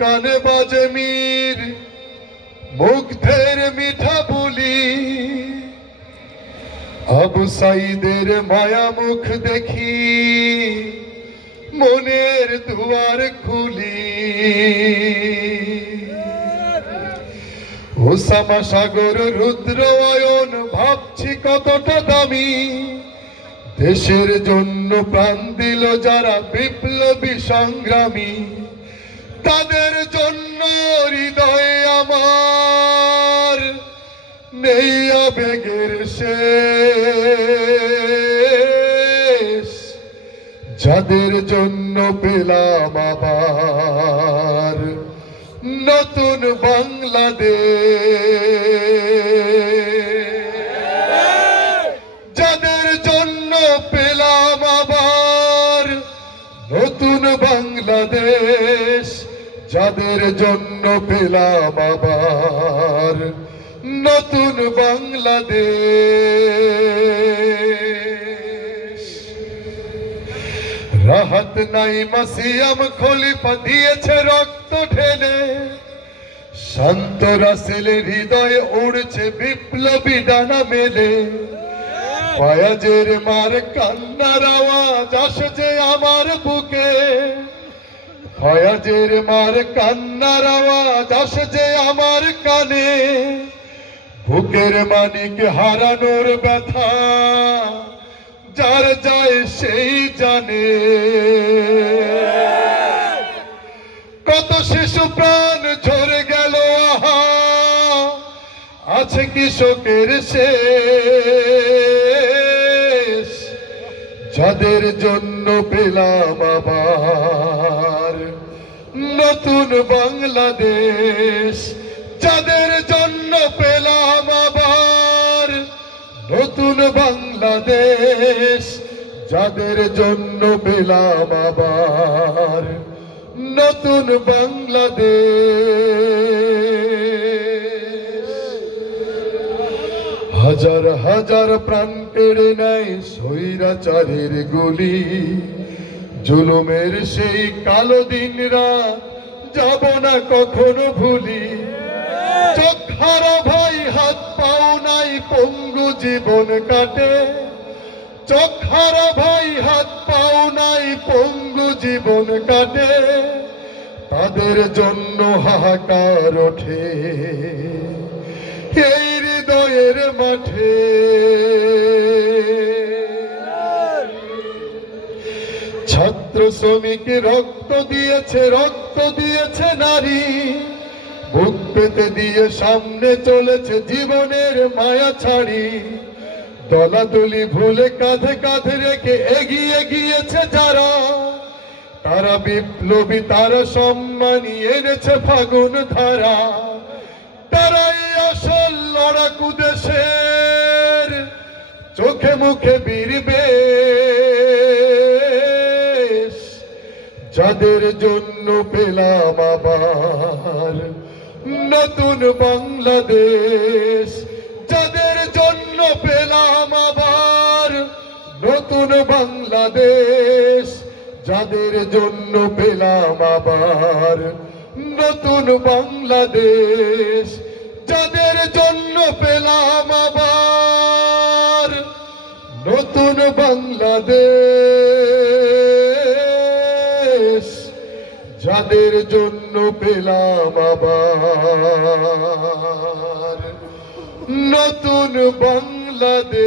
কানে বাজে মীর মুগ্ধের মিঠা বুলি, আবু সাইদের মায়া মুখ দেখি মনের দুয়ার খুলি। ওসামা সাগর রুদ্র অয়ন ভাবছি কতটা দামি, দেশের জন্য প্রাণ দিল যারা বিপ্লবী সংগ্রামী, তাদের জন্য হৃদয়ে আমার নেই আবেগের শেষ, যাদের জন্য পেলাম আবার নতুন বাংলাদেশ, যাদের জন্য পেলাম আবার নতুন বাংলাদেশ, যাদের জন্য পেলাম আবার নতুন বাংলাদেশ। রাহাত নাইমা সিয়াম খলিফা দিয়েছে রক্ত ঢেলে, শান্ত রাসেলের হৃদয়ে উড়ছে বিপ্লবী ডানা মেলে, ফয়াজের মার কান্নার আওয়াজ আসছে আমার বুকে, ফয়াজের মার কান্নার আওয়াজ আসছে আমার কানে, বুকের মানিক হারানোর ব্যথা যার যায় সেই জানে, কত শিশু প্রাণ ঝরে গেল আহা আছে কৃষকের শেষ, যাদের জন্য পেলাম আবার নতুন বাংলাদেশ, যাদের জন্য পেলাম আবার নতুন বাংলাদেশ, যাদের জন্য পেলাম আবার নতুন বাংলাদেশ। হাজার হাজার প্রাণ কেড়ে নেয় স্বৈরাচারের গুলি, জুলুমের সেই কালো দিন রাত যাব না কখনো ভুলি, চোখ হারা ভাই হাত পাও নাই পঙ্গু জীবন কাটে, চোখ হারা ভাই হাত পাও নাই পঙ্গু জীবন কাটে, তাদের জন্য হাহাকার ওঠে এই হৃদয়ের মাঠে। ছাত্র শ্রমিক রক্ত দিয়েছে নারী, বুক পেতে দিয়ে সামনে চলেছে জীবনের মায়া ছাড়ি, দলাদলি ভুলে কাঁধে কাঁধে রেখে এগিয়ে গিয়েছে যারা, তারা বিপ্লবী, তারা সম্মানী এনেছে ফাগুন ধারা, তারাই আসল লড়াকু দেশের চোখে মুখে বীর বেশ, যাদের জন্য পেলাম আবার নতুন বাংলাদেশ, যাদের জন্য পেলাম আবার নতুন বাংলাদেশ, যাদের জন্য পেলাম আবার নতুন বাংলাদেশ, যাদের জন্য পেলাম আবার নতুন বাংলাদেশ, যাদের জন্য পেলাম আবার নতুন বাংলাদেশ।